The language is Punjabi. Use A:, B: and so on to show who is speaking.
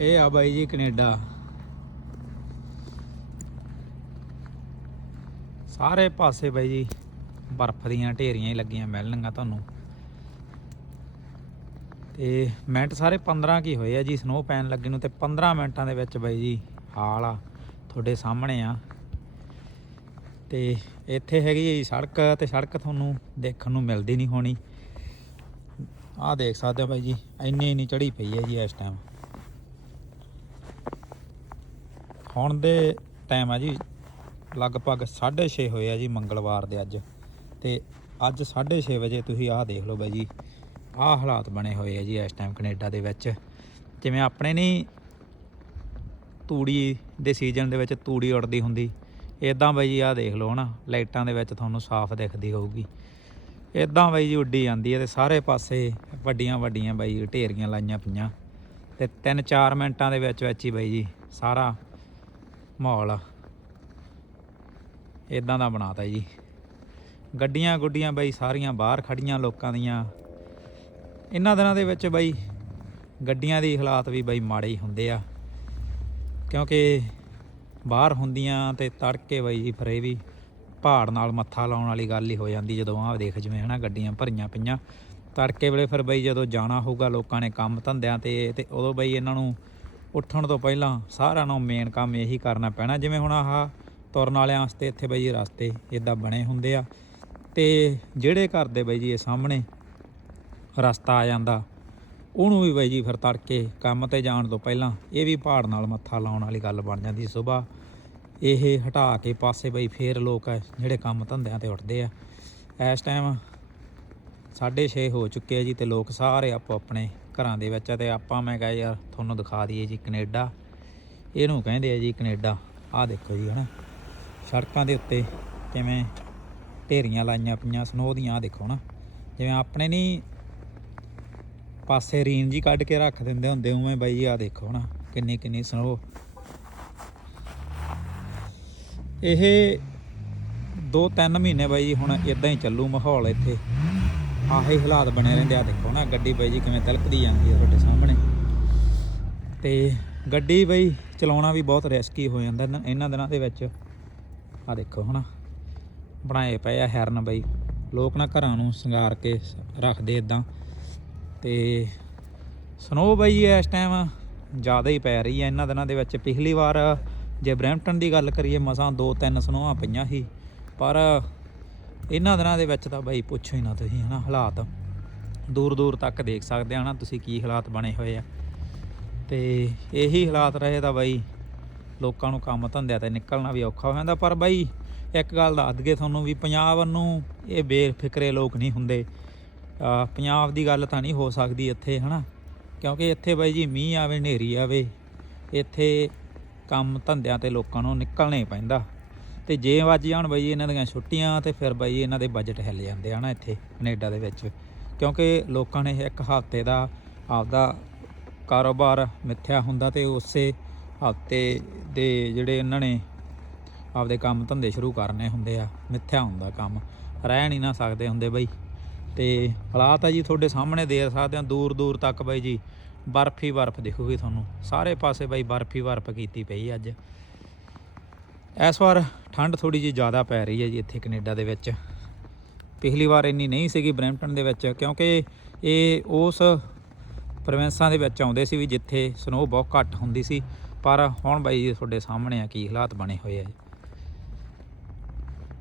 A: ਇਹ ਆ ਬਾਈ ਜੀ ਕੈਨੇਡਾ। ਸਾਰੇ ਪਾਸੇ ਬਾਈ ਜੀ ਬਰਫ਼ ਦੀਆਂ ਢੇਰੀਆਂ ਹੀ ਲੱਗੀਆਂ ਮਿਲਣਗੀਆਂ ਤੁਹਾਨੂੰ। ਤੇ ਮਿੰਟ ਸਾਰੇ 15 ਕੀ ਹੋਏ ਆ ਜੀ ਸਨੋ ਪੈਣ ਲੱਗੇ ਨੂੰ ਤੇ 15 ਮਿੰਟਾਂ ਦੇ ਵਿੱਚ ਬਾਈ ਜੀ ਹਾਲ ਆ, ਤੁਹਾਡੇ ਸਾਹਮਣੇ ਆ। ਤੇ ਇੱਥੇ ਹੈਗੀ ਹੈ ਜੀ ਸੜਕ ਤੇ ਸੜਕ ਤੁਹਾਨੂੰ ਦੇਖਣ ਨੂੰ ਮਿਲਦੀ ਨਹੀਂ ਹੋਣੀ। ਆਹ ਦੇਖ ਸਕਦੇ ਹੋ ਬਾਈ ਜੀ, ਇੰਨੀ ਇੰਨੀ ਚੜੀ ਪਈ ਹੈ ਜੀ ਇਸ ਟਾਈਮ ਹੁਣ ਦੇ ਟਾਈਮ ਆ ਜੀ, ਲਗਭਗ 6:30 ਹੋਏ ਆ ਜੀ ਮੰਗਲਵਾਰ ਦੇ ਅੱਜ। ਤੇ ਅੱਜ 6:30 ਵਜੇ ਤੁਸੀਂ ਆਹ ਦੇਖ ਲਓ ਬਾਈ ਜੀ, ਆਹ ਹਾਲਾਤ ਬਣੇ ਹੋਏ ਆ ਜੀ ਇਸ ਟਾਈਮ ਕੈਨੇਡਾ ਦੇ ਵਿੱਚ। ਜਿਵੇਂ ਆਪਣੇ ਨਹੀਂ ਤੂੜੀ ਦੇ ਸੀਜ਼ਨ ਦੇ ਵਿੱਚ ਤੂੜੀ ਉੜਦੀ ਹੁੰਦੀ ਇਦਾਂ ਬਾਈ ਜੀ ਆਹ ਦੇਖ ਲਓ ਹਨਾ, ਲਾਈਟਾਂ ਦੇ ਵਿੱਚ ਤੁਹਾਨੂੰ ਸਾਫ਼ ਦਿਖਦੀ ਹੋਊਗੀ। ਇਦਾਂ ਬਾਈ ਜੀ ਉੱਡੀ ਜਾਂਦੀ ਹੈ ਤੇ ਸਾਰੇ ਪਾਸੇ ਵੱਡੀਆਂ ਵੱਡੀਆਂ ਬਾਈ ਜੀ, ਢੇਰੀਆਂ ਲਾਈਆਂ ਪਈਆਂ। ਤੇ 3-4 ਮਿੰਟਾਂ ਦੇ ਵਿੱਚ ਵਿੱਚ ਹੀ ਬਾਈ ਜੀ ਸਾਰਾ ਮਾਹੌਲ ਆ। ਇਦਾਂ ਦਾ ਬਣਾਤਾ ਜੀ। ਗੱਡੀਆਂ ਗੁੱਡੀਆਂ ਬਾਈ ਸਾਰੀਆਂ ਬਾਹਰ ਖੜੀਆਂ ਲੋਕਾਂ ਦੀਆਂ। ਇਹਨਾਂ ਦਿਨਾਂ ਦੇ ਵਿੱਚ ਬਾਈ ਗੱਡੀਆਂ ਦੀ ਹਾਲਾਤ ਵੀ ਬਾਈ ਮਾੜੇ ਹੀ ਹੁੰਦੇ ਆ। ਕਿਉਂਕਿ ਬਾਹਰ ਹੁੰਦੀਆਂ ਤੇ ਤੜਕੇ ਬਾਈ ਜੀ ਫਿਰ ਇਹ ਵੀ ਪਹਾੜ ਨਾਲ ਮੱਥਾ ਲਾਉਣ ਵਾਲੀ ਗੱਲ ਹੀ ਹੋ ਜਾਂਦੀ, ਜਦੋਂ ਆਹ ਦੇਖ ਜਿਵੇਂ ਹਨਾ ਗੱਡੀਆਂ ਭਰੀਆਂ ਪਈਆਂ। ਤੜਕੇ ਵੇਲੇ ਫਿਰ ਬਈ ਜਦੋਂ ਜਾਣਾ ਹੋਊਗਾ, ਲੋਕਾਂ ਨੇ ਕੰਮ ਧੰਦਿਆਂ ਤੇ ਤੇ ਉਦੋਂ ਬਈ ਇਹਨਾਂ ਨੂੰ ਉੱਠਣ ਤੋਂ ਪਹਿਲਾਂ ਸਾਰਿਆਂ ਨੂੰ ਮੇਨ ਕੰਮ ਇਹੀ ਕਰਨਾ ਪੈਣਾ। ਜਿਵੇਂ ਹੁਣ ਆਹ ਤੁਰਨ ਵਾਲਿਆਂ ਵਾਸਤੇ ਇੱਥੇ ਬਈ ਰਸਤੇ ਇਦਾਂ ਬਣੇ ਹੁੰਦੇ ਆ। ਤੇ ਜਿਹੜੇ ਘਰ ਦੇ ਬਈ ਜੀ ਇਹ ਸਾਹਮਣੇ ਰਸਤਾ ਆ ਜਾਂਦਾ, ਉਹਨੂੰ ਵੀ ਬਾਈ ਜੀ ਫਿਰ ਤੜਕੇ ਕੰਮ ਤੇ ਜਾਣ ਤੋਂ ਪਹਿਲਾਂ ਇਹ ਵੀ ਪਹਾੜ ਨਾਲ ਮੱਥਾ ਲਾਉਣ ਵਾਲੀ ਗੱਲ ਬਣ ਜਾਂਦੀ ਸਵੇਰ ਇਹ ਹਟਾ ਕੇ ਪਾਸੇ ਬਈ ਫੇਰ ਲੋਕ ਆ ਜਿਹੜੇ ਕੰਮ ਧੰਦਿਆਂ ਤੇ ਉੱਠਦੇ ਆ। ਇਸ ਟਾਈਮ 6:30 ਹੋ ਚੁੱਕੇ ਆ ਜੀ ਤੇ ਲੋਕ ਸਾਰੇ ਆਪੋ ਆਪਣੇ ਘਰਾਂ ਦੇ ਵਿੱਚ ਆ ਤੇ ਆਪਾਂ ਮੈਂ ਕਿਹਾ ਯਾਰ ਤੁਹਾਨੂੰ ਦਿਖਾ ਦਈਏ ਜੀ ਕੈਨੇਡਾ। ਇਹਨੂੰ ਕਹਿੰਦੇ ਆ ਜੀ ਕੈਨੇਡਾ। ਆਹ ਦੇਖੋ ਜੀ ਹਨਾ। ਸੜਕਾਂ ਦੇ ਉੱਤੇ ਕਿਵੇਂ ਢੇਰੀਆਂ ਲਾਈਆਂ ਪਈਆਂ ਸਨੋ ਦੀਆਂ, ਆਹ ਦੇਖੋ ਨਾ ਜਿਵੇਂ ਆਪਣੇ ਨਹੀਂ ਪਾਸੇ ਰੀਨ ਜੀ ਕੱਢ ਕੇ ਰੱਖ ਦਿੰਦੇ ਹੁੰਦੇ, ਉਵੇਂ ਬਾਈ ਆਹ ਦੇਖੋ ਨਾ ਕਿੰਨੀ ਕਿੰਨੀ ਸਨੋ ਇਹ 2-3 ਮਹੀਨੇ ਬਾਈ ਜੀ ਹੁਣ ਇਦਾਂ ਹੀ ਚੱਲੂ ਮਾਹੌਲ ਇੱਥੇ। ਆਹੀ ਹਾਲਾਤ ਬਣੇ ਰਹਿੰਦੇ ਆ। ਦੇਖੋ ਨਾ, ਗੱਡੀ ਬਾਈ ਜੀ ਕਿਵੇਂ ਤਿਲਕਦੀ ਜਾਂਦੀ ਹੈ ਤੁਹਾਡੇ ਸਾਹਮਣੇ। ਤੇ ਗੱਡੀ ਬਈ ਚਲਾਉਣਾ ਵੀ ਬਹੁਤ ਰਿਸਕੀ ਹੋ ਜਾਂਦਾ ਇਹਨਾਂ- ਦਿਨਾਂ ਦੇ ਵਿੱਚ। ਆ ਦੇਖੋ ਹਨਾ, ਬਣਾਏ ਪਏ ਆ ਹੈਰਨ ਬਈ। ਲੋਕ ਨਾ ਘਰਾਂ ਨੂੰ ਸ਼ਿੰਗਾਰ ਕੇ ਸ- ਰੱਖਦੇ ਇਦਾਂ ਤੇ ਸਨੋ ਬਈ ਇਸ ਟਾਈਮ ਜ਼ਿਆਦਾ ਹੀ ਪੈ ਰਹੀ ਹੈ ਇਹਨਾਂ ਦਿਨਾਂ ਦੇ ਵਿੱਚ। ਪਿਛਲੀ ਵਾਰ ਜੇ ਬਰੈਂਪਟਨ ਦੀ ਗੱਲ ਕਰੀਏ, ਮਸਾਂ ਦੋ ਤਿੰਨ ਸਨੋਆਂ ਪਈਆਂ ਸੀ। ਪਰ ਇਹਨਾਂ ਦਿਨਾਂ ਦੇ ਵਿੱਚ ਤਾਂ ਬਾਈ ਪੁੱਛੋ ਹੀ ਨਾ ਤੁਸੀਂ, ਹਨਾ, ਹਾਲਾਤ। ਦੂਰ ਦੂਰ ਤੱਕ ਦੇਖ ਸਕਦੇ ਆ, ਹਨਾ, ਤੁਸੀਂ ਕੀ ਹਾਲਾਤ ਬਣੇ ਹੋਏ ਆ। ਤੇ ਇਹੀ ਹਾਲਾਤ ਰਹੇ ਤਾਂ ਬਾਈ ਲੋਕਾਂ ਨੂੰ ਕੰਮ ਧੰਦਿਆਂ ਤੇ ਨਿਕਲਣਾ ਵੀ ਔਖਾ ਹੋ ਜਾਂਦਾ, ਪਰ ਬਾਈ ਇੱਕ ਗੱਲ ਦੱਸ ਦਈਏ ਤੁਹਾਨੂੰ ਵੀ, ਪੰਜਾਬ ਨੂੰ ਇਹ ਬੇਫਿਕਰੇ ਲੋਕ ਨਹੀਂ ਹੁੰਦੇ। ਪੰਜਾਬ ਦੀ ਗੱਲ ਤਾਂ ਨਹੀਂ ਹੋ ਸਕਦੀ ਇੱਥੇ, ਹਨਾ, ਕਿਉਂਕਿ ਇੱਥੇ ਬਾਈ ਜੀ ਮੀਂਹ ਆਵੇ, ਹਨੇਰੀ ਆਵੇ, ਇੱਥੇ ਕੰਮ ਧੰਦਿਆਂ ਤੇ ਲੋਕਾਂ ਨੂੰ ਨਿਕਲਣਾ ਹੀ ਪੈਂਦਾ। ਤੇ ਜੇ ਵੱਜ ਜਾਣ ਬਾਈ ਇਹਨਾਂ ਦੀਆਂ ਛੁੱਟੀਆਂ ਤੇ ਫਿਰ ਬਾਈ ਇਹਨਾਂ ਦੇ ਬਜਟ ਹਿੱਲ ਜਾਂਦੇ ਆ ਨਾ ਇੱਥੇ ਕੈਨੇਡਾ ਦੇ ਵਿੱਚ। ਕਿਉਂਕਿ ਲੋਕਾਂ ਨੇ ਇੱਕ ਹਫ਼ਤੇ ਦਾ ਆਪਦਾ ਕਾਰੋਬਾਰ ਮਿੱਥਿਆ ਹੁੰਦਾ ਤੇ ਉਸੇ ਹਫ਼ਤੇ ਦੇ ਜਿਹੜੇ ਇਹਨਾਂ ਨੇ ਆਪਦੇ ਕੰਮ ਧੰਦੇ ਸ਼ੁਰੂ ਕਰਨੇ ਹੁੰਦੇ ਆ, ਮਿੱਥਿਆ ਹੁੰਦਾ ਕੰਮ। ਰਹਿ ਨਹੀਂ ਨਾ ਸਕਦੇ ਹੁੰਦੇ ਬਈ। ਤੇ ਹਾਲਾਤ ਆ ਜੀ ਤੁਹਾਡੇ ਸਾਹਮਣੇ ਦੇਖ ਸਕਦੇ ਆ ਦੂਰ ਦੂਰ ਤੱਕ ਬਾਈ ਜੀ, ਬਰਫ਼ ਹੀ ਬਰਫ਼ ਦਿਖੂਗੀ ਤੁਹਾਨੂੰ। ਸਾਰੇ ਪਾਸੇ ਬਾਈ ਬਰਫ਼ ਹੀ ਬਰਫ਼ ਕੀਤੀ ਪਈ ਅੱਜ। ਇਸ ਵਾਰ ਠੰਡ ਥੋੜੀ ਜਿਹੀ ਜ਼ਿਆਦਾ ਪੈ ਰਹੀ ਹੈ ਜੀ ਇੱਥੇ ਕੈਨੇਡਾ ਦੇ ਵਿੱਚ। ਪਿਛਲੀ ਵਾਰ ਇੰਨੀ ਨਹੀਂ ਸੀਗੀ ਬਰੈਂਪਟਨ ਦੇ ਵਿੱਚ, ਕਿਉਂਕਿ ਇਹ ਉਸ ਪ੍ਰੋਵਿੰਸਾਂ ਦੇ ਵਿੱਚ ਆਉਂਦੇ ਸੀ ਵੀ ਜਿੱਥੇ ਸਨੋ ਬਹੁਤ ਘੱਟ ਹੁੰਦੀ ਸੀ। ਪਰ ਹੁਣ ਬਾਈ ਜੀ ਤੁਹਾਡੇ ਸਾਹਮਣੇ ਆ, ਕੀ ਹਾਲਾਤ ਬਣੇ ਹੋਏ ਆ ਜੀ।